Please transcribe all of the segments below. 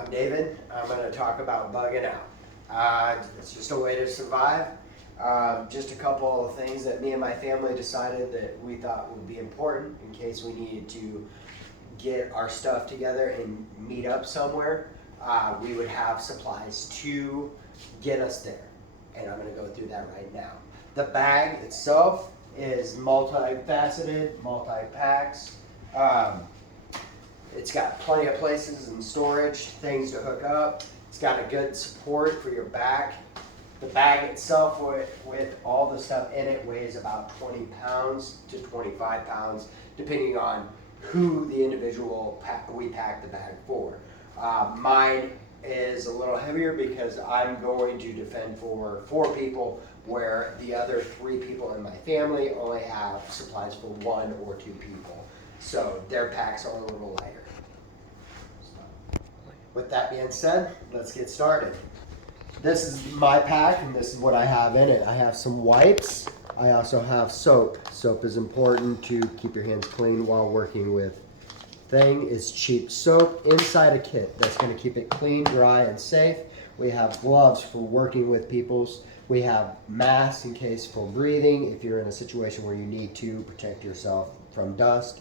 I'm David. I'm going to talk about bugging out. It's just a way to survive. Just a couple of things that me and my family decided that we thought would be important in case we needed to get our stuff together and meet up somewhere. We would have supplies to get us there. And I'm going to go through that right now. The bag itself is multifaceted, multi-packs. It's got plenty of places and storage, things to hook up. It's got a good support for your back. The bag itself with all the stuff in it weighs about 20 pounds to 25 pounds, depending on who the individual we pack the bag for. Mine is a little heavier because I'm going to defend for 4 people, where the other 3 people in my family only have supplies for 1 or 2 people. So their packs are a little lighter. With that being said, let's get started. This is my pack, and this is what I have in it. I have some wipes. I also have soap. Soap is important to keep your hands clean while working with. Thing is cheap soap inside a kit. That's going to keep it clean, dry, and safe. We have gloves for working with people's. We have masks in case for breathing, if you're in a situation where you need to protect yourself from dust.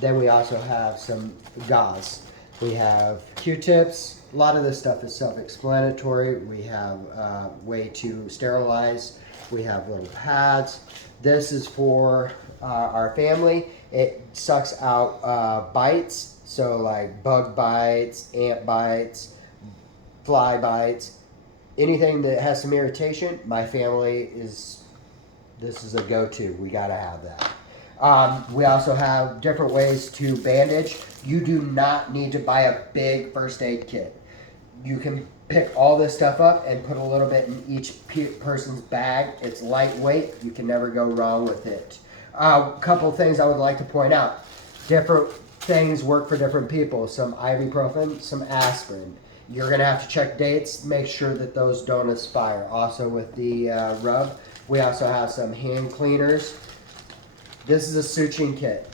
Then we also have some gauze. We have Q-tips. A lot of this stuff is self-explanatory. We have a way to sterilize. We have little pads. This is for our family. It sucks out bites, so like bug bites, ant bites, fly bites, anything that has some irritation. My family this is a go-to. We gotta have that. We also have different ways to bandage. You do not need to buy a big first aid kit. You can pick all this stuff up and put a little bit in each person's bag. It's lightweight. You can never go wrong with it. A couple things I would like to point out. Different things work for different people. Some ibuprofen, some aspirin. You're going to have to check dates. Make sure that those don't expire. Also with the rub, we also have some hand cleaners. This is a suturing kit.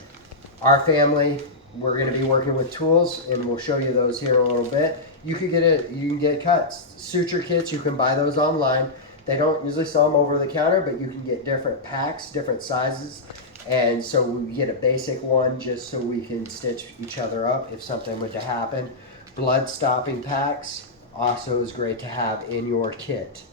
Our family, we're going to be working with tools, and we'll show you those here in a little bit. You can get cuts. Suture kits, you can buy those online. They don't usually sell them over the counter, but you can get different packs, different sizes. And so we get a basic one just so we can stitch each other up if something were to happen. Blood stopping packs also is great to have in your kit.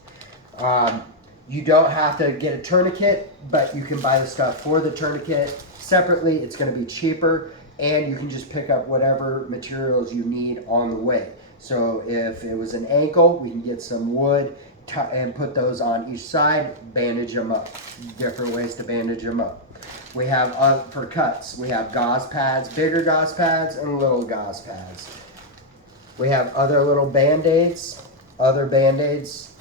You don't have to get a tourniquet, but you can buy the stuff for the tourniquet separately. It's going to be cheaper, and you can just pick up whatever materials you need on the way. So if it was an ankle, we can get some wood and put those on each side, bandage them up. Different ways to bandage them up. We have, for cuts, we have gauze pads, bigger gauze pads, and little gauze pads. We have other little Band-Aids,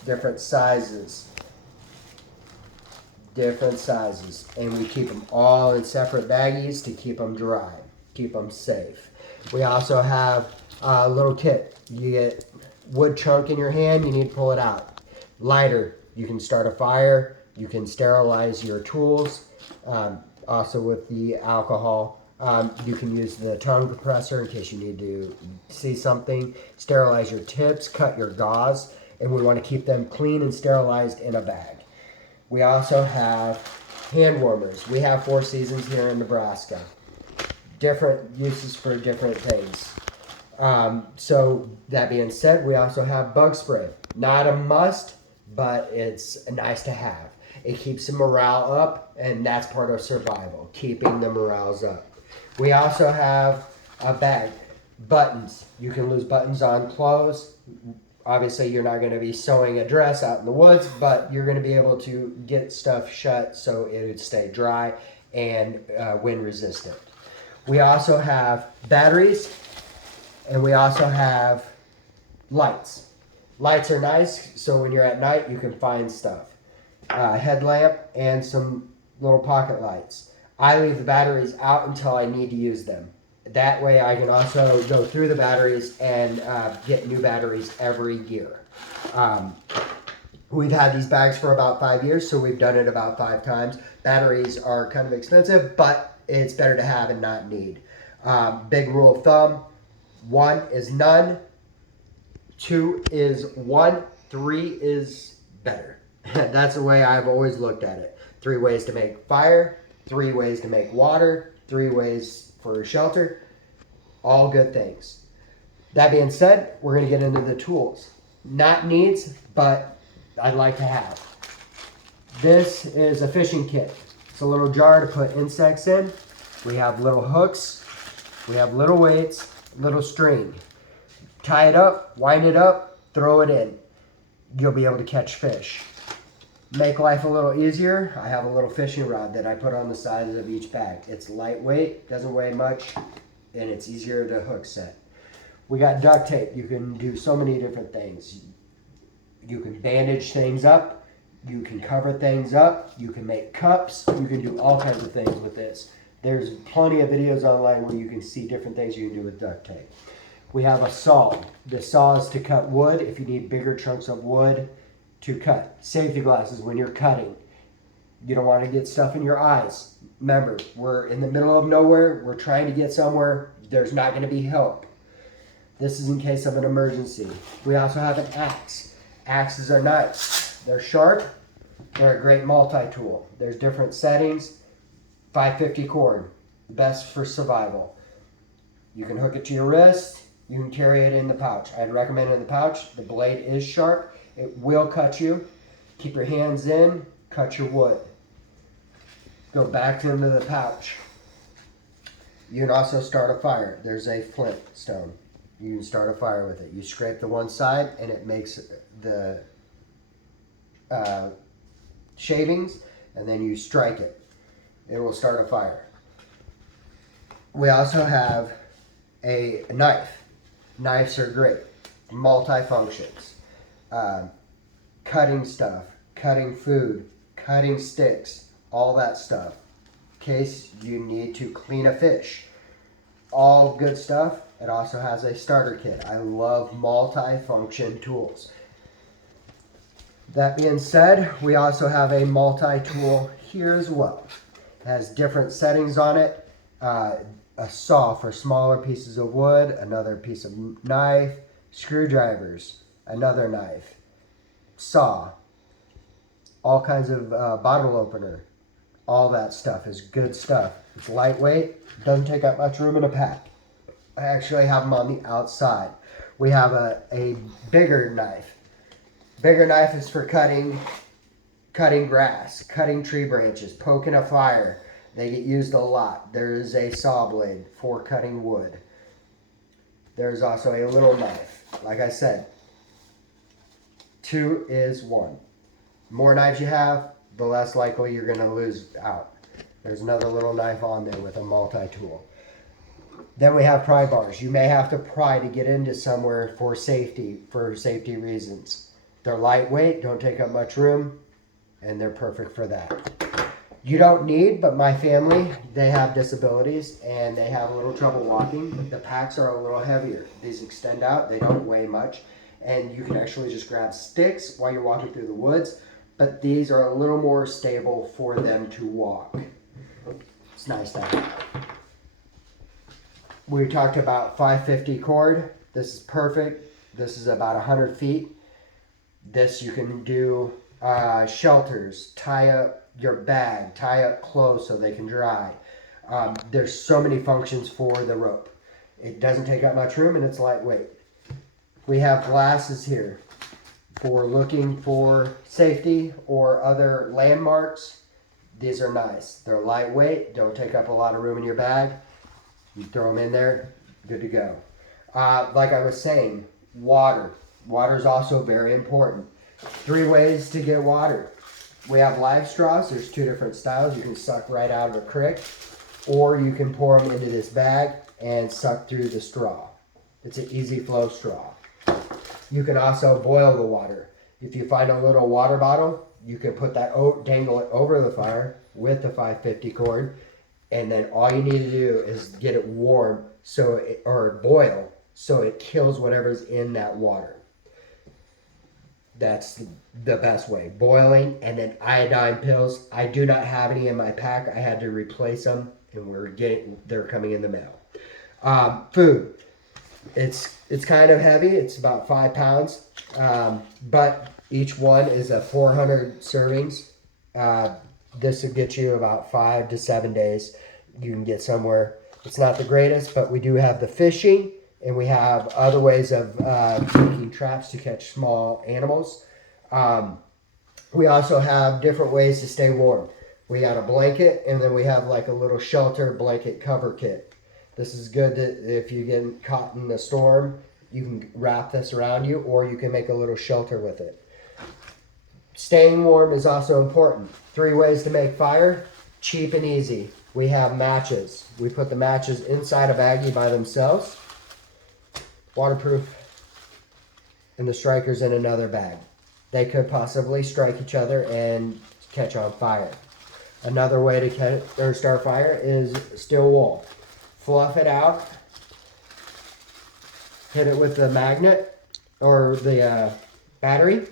different sizes. And we keep them all in separate baggies to keep them dry, keep them safe. We also have a little kit. You get wood chunk in your hand, you need to pull it out. Lighter, you can start a fire, you can sterilize your tools. Also with the alcohol, you can use the tongue compressor in case you need to see something. Sterilize your tips, cut your gauze, and we want to keep them clean and sterilized in a bag. We also have hand warmers. We have 4 Seasons here in Nebraska. Different uses for different things. So that being said, we also have bug spray. Not a must, but it's nice to have. It keeps the morale up, and that's part of survival, keeping the morales up. We also have a bag. Buttons. You can lose buttons on clothes. Obviously, you're not going to be sewing a dress out in the woods, but you're going to be able to get stuff shut so it would stay dry and wind resistant. We also have batteries, and we also have lights. Lights are nice, so when you're at night, you can find stuff. Headlamp and some little pocket lights. I leave the batteries out until I need to use them. That way I can also go through the batteries and get new batteries every year. We've had these bags for about 5 years, so we've done it about 5 times. Batteries are kind of expensive, but it's better to have and not need. Big rule of thumb, 1 is none, 2 is 1, 3 is better. That's the way I've always looked at it. 3 ways to make fire, 3 ways to make water, 3 ways for shelter. All good things. That being said, we're going to get into the tools. Not needs, but I'd like to have. This is a fishing kit. It's a little jar to put insects in. We have little hooks. We have little weights, little string. Tie it up, wind it up, throw it in. You'll be able to catch fish. Make life a little easier, I have a little fishing rod that I put on the sides of each bag. It's lightweight, doesn't weigh much, and it's easier to hook set. We got duct tape. You can do so many different things. You can bandage things up. You can cover things up. You can make cups. You can do all kinds of things with this. There's plenty of videos online where you can see different things you can do with duct tape. We have a saw. The saw is to cut wood if you need bigger chunks of wood to cut. Safety glasses when you're cutting. You don't want to get stuff in your eyes. Remember, we're in the middle of nowhere. We're trying to get somewhere. There's not going to be help. This is in case of an emergency. We also have an axe. Axes are nice. They're sharp. They're a great multi-tool. There's different settings. 550 cord, best for survival. You can hook it to your wrist. You can carry it in the pouch. I'd recommend it in the pouch. The blade is sharp. It will cut you. Keep your hands in. Cut your wood. Go back into the pouch. You can also start a fire. There's a Flint Stone. You can start a fire with it. You scrape the one side and it makes the shavings, and then you strike it. It will start a fire. We also have a knife. Knives are great. Multi-functions. Cutting stuff, cutting food, cutting sticks, all that stuff. In case you need to clean a fish. All good stuff. It also has a starter kit. I love multi-function tools. That being said, we also have a multi-tool here as well. It has different settings on it. A saw for smaller pieces of wood, another piece of knife, screwdrivers, another knife, saw, all kinds of bottle opener. All that stuff is good stuff. It's lightweight, doesn't take up much room in a pack. I actually have them on the outside. We have a bigger knife. Bigger knife is for cutting grass, cutting tree branches, poking a fire. They get used a lot. There is a saw blade for cutting wood. There's also a little knife. Like I said, 2 is 1. The more knives you have, the less likely you're going to lose out. There's another little knife on there with a multi-tool. Then we have pry bars. You may have to pry to get into somewhere for safety reasons. They're lightweight, don't take up much room, and they're perfect for that. You don't need, but my family, they have disabilities and they have a little trouble walking. The packs are a little heavier. These extend out, they don't weigh much, and you can actually just grab sticks while you're walking through the woods, but these are a little more stable for them to walk. It's nice to have. We talked about 550 cord. This is perfect. This is about 100 feet. This you can do shelters, tie up your bag, tie up clothes so they can dry. There's so many functions for the rope. It doesn't take up much room and it's lightweight. We have glasses here for looking for safety or other landmarks. These are nice. They're lightweight, don't take up a lot of room in your bag. You throw them in there, good to go. Like I was saying, water. Water is also very important. 3 ways to get water. We have live straws. There's 2 different styles. You can suck right out of a creek, or you can pour them into this bag and suck through the straw. It's an easy flow straw. You can also boil the water. If you find a little water bottle, you can put that, dangle it over the fire with the 550 cord, and then all you need to do is get it warm or boil so it kills whatever's in that water. That's the best way. Boiling, and then iodine pills. I do not have any in my pack. I had to replace them, and they're coming in the mail. Food. It's kind of heavy. It's about 5 pounds, but each one is a 400 servings. This will get you about 5 to 7 days. You can get somewhere. It's not the greatest, but we do have the fishing, and we have other ways of making traps to catch small animals. We also have different ways to stay warm. We got a blanket, and then we have like a little shelter blanket cover kit. This is good to, if you get caught in a storm, you can wrap this around you, or you can make a little shelter with it. Staying warm is also important. 3 ways to make fire, cheap and easy. We have matches. We put the matches inside a baggie by themselves, waterproof, and the strikers in another bag. They could possibly strike each other and catch on fire. Another way to start fire is steel wool. Fluff it out, hit it with the magnet or the battery.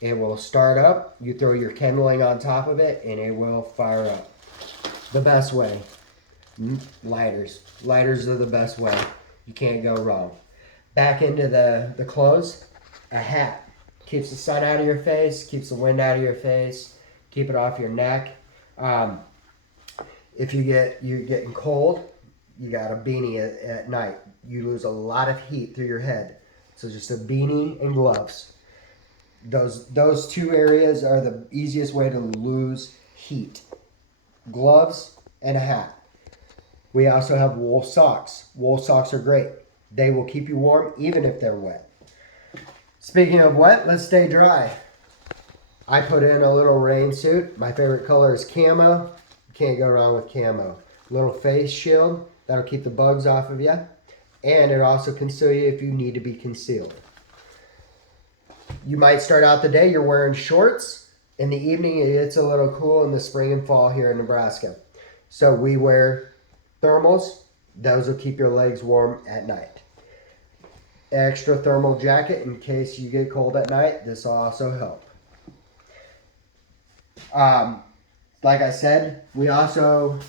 It will start up. You throw your kindling on top of it and it will fire up. The best way, lighters. Lighters are the best way. You can't go wrong. Back into the clothes, a hat. Keeps the sun out of your face, keeps the wind out of your face, keep it off your neck. If you're getting cold, you got a beanie at night. You lose a lot of heat through your head. So just a beanie and gloves. Those 2 areas are the easiest way to lose heat. Gloves and a hat. We also have wool socks. Wool socks are great. They will keep you warm even if they're wet. Speaking of wet, let's stay dry. I put in a little rain suit. My favorite color is camo. You can't go wrong with camo. Little face shield. That'll keep the bugs off of you. And it also conceal you if you need to be concealed. You might start out the day, you're wearing shorts. In the evening, it's a little cool in the spring and fall here in Nebraska. So we wear thermals. Those will keep your legs warm at night. Extra thermal jacket in case you get cold at night. This will also help. Like I said, we also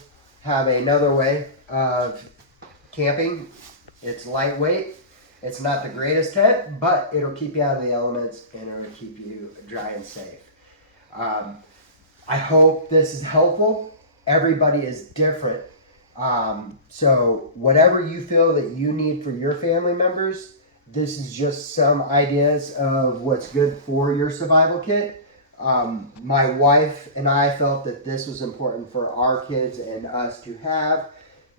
have another way of camping. It's lightweight. It's not the greatest tent, but it'll keep you out of the elements and it'll keep you dry and safe. I hope this is helpful. Everybody is different. So whatever you feel that you need for your family members, this is just some ideas of what's good for your survival kit. My wife and I felt that this was important for our kids and us to have.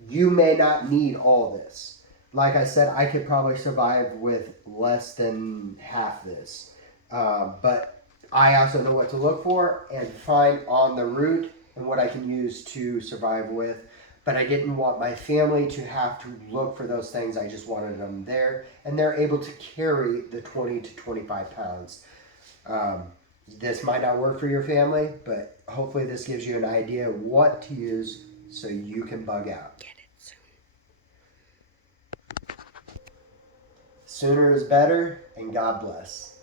You may not need all this. Like I said, I could probably survive with less than half this. But I also know what to look for and find on the route and what I can use to survive with. But I didn't want my family to have to look for those things. I just wanted them there. And they're able to carry the 20 to 25 pounds. This might not work for your family, but hopefully this gives you an idea of what to use so you can bug out. Get it soon. Sooner is better, and God bless.